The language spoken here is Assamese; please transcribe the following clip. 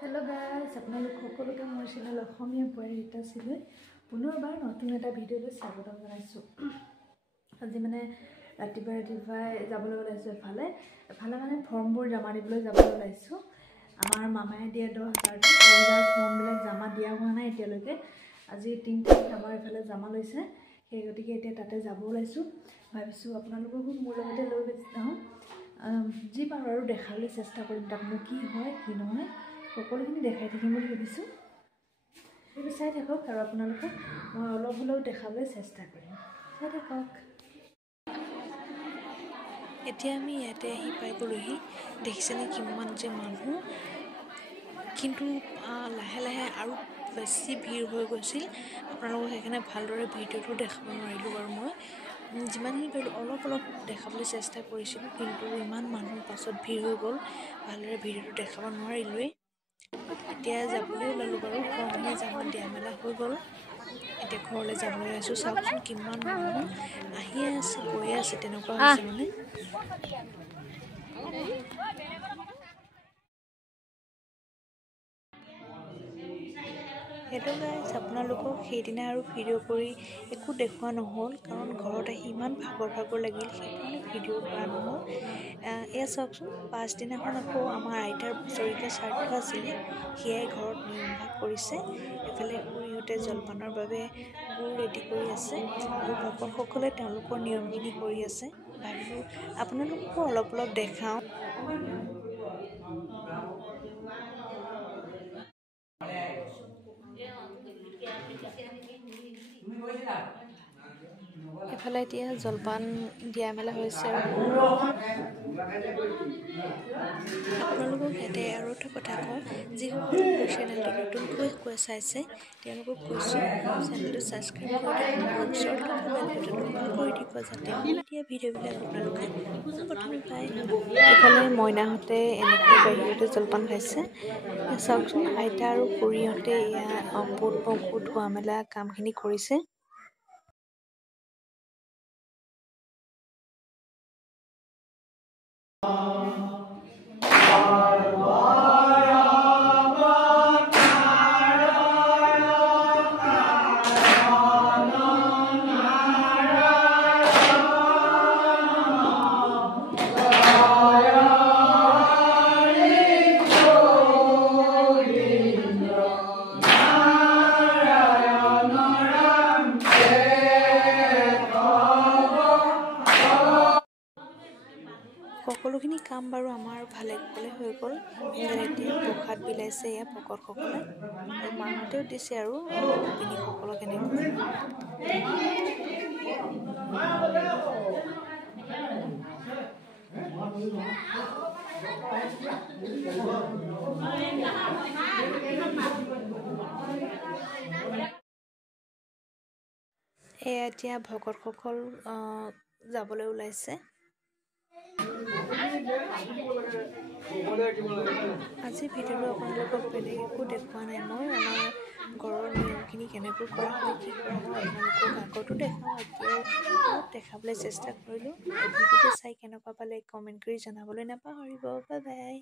हेलो गाइस আপোনালোক সকলোকে মোৰ চেনেল অসমীয়া পঢ়িতা ছিলে পুনৰবাৰ নতুন এটা ভিডিঅ'লৈ স্বাগতম জনাইছো। আজি মানে ৰাতিপুৱা যাবলৈ ওলাইছো এফালে মানে ফৰ্মবোৰ জমা দিবলৈ যাবলৈ ওলাইছো। আমাৰ মামাই দিয়া 10,000 ফৰ্মবিলাক জমা দিয়া হোৱা নাই এতিয়ালৈকে। আজি 3 তাৰিখ আমাৰ এফালে জমা লৈছে। সেই গতিকে এতিয়া তাতে যাব ওলাইছো। ভাবিছো আপোনালোককো মোৰ লগতে লৈ যাওঁ। যি পাৰো আৰু দেখাবলৈ চেষ্টা কৰিম তাতনো কি হয় কি নহয় সকলোখিনি দেখাই থাকিম বুলি ভাবিছো। এই চাই থাকক আৰু আপোনালোকক মই অলপ হলেও দেখাবলৈ চেষ্টা কৰিম। চাই থাকক। এতিয়া আমি ইয়াতে আহি পাই গলোহি। দেখিছেনে কিমান যে মানুহ, কিন্তু লাহে লাহে আৰু বেছি ভিৰ হৈ গৈছিল। আপোনালোকক সেইকাৰণে ভালদৰে ভিডিঅ'টো দেখাব নোৱাৰিলোঁ বাৰু। মই যিমানখিনি পাৰিলোঁ অলপ দেখাবলৈ চেষ্টা কৰিছিলোঁ, কিন্তু ইমান মানুহৰ পাছত ভিৰ হৈ গ'ল ভালদৰে ভিডিঅ'টো দেখাব নোৱাৰিলোৱেই। এতিয়া যাবলৈ ওলালোঁ বাৰু। ফৰ্মখিনি জমা দিয়া মেলা হৈ গ'ল। এতিয়া ঘৰলৈ যাবলৈ ওলাইছোঁ। চাওকচোন কিমান মানুহ আহিয়ে আছে গৈয়ে আছে, তেনেকুৱা হৈছে মানে। হেল্ল' গাইজ, আপোনালোকক সেইদিনা আৰু ভিডিঅ' কৰি একো দেখুওৱা নহ'ল, কাৰণ ঘৰত আহি ইমান ভাগৰ লাগিল, সেইকাৰণে ভিডিঅ' কৰা নহ'ল। এয়া চাওকচোন, পাছদিনাখন আকৌ আমাৰ আইতাৰ বছৰেকীয়া শ্ৰাদ্ধ আছিলে, সেয়াই ঘৰত নিয়মভাগ কৰিছে। এফালে খুৰীহঁতে জলপানৰ বাবে গুৰ ৰেডি কৰি আছে আৰু ভকতসকলে তেওঁলোকৰ নিয়মখিনি কৰি আছে। ভাবিলোঁ আপোনালোককো অলপ দেখাওঁ। এফালে এতিয়া জলপান দিয়া মেলা হৈছে আৰু আপোনালোকক ইয়াতে আৰু এটা কথা কওঁ, যিসকলে মোৰ চেনেলটো নতুনকৈ চাইছে তেওঁলোকক কৈছোঁ চেনেলটো ছাবস্ক্ৰাইব কৰি দিব আৰু ওচৰত থকা বেল বাটনটো অন কৰি দিব, যাতে মই দিয়া ভিডিঅ'বিলাক আপোনালোকে প্ৰথমে পায়। এইফালে মইনাহঁতে এনেকৈ বাহিৰতে জলপান খাইছে। চাওকচোন, আইতা আৰু খুৰীহঁতে এয়া বুট মগু ধোৱা মেলা কামখিনি কৰিছে। সকলোখিনি কাম বাৰু আমাৰ ভালে কুশলে হৈ গ'ল। এতিয়া প্ৰসাদ বিলাইছে এয়া ভকতসকলে, আৰু মাহঁতেও দিছে আৰু গোপিনীসকলক এনেকৈ। এয়া এতিয়া ভকতসকল যাবলৈ ওলাইছে। আজি ভিডিঅ'টো আপোনালোকক বেলেগ একো দেখুওৱা নাই মই। আমাৰ ঘৰৰ নিয়মখিনি কেনেকৈ কৰা হয় কি কৰা হয় আপোনালোকক আগতো দেখাওঁ, এতিয়াও অলপ দেখাবলৈ চেষ্টা কৰিলোঁ। ভিডিঅ'টো চাই কেনেকুৱা পালে কমেণ্ট কৰি জনাবলৈ নাপাহৰিব। Bye bye.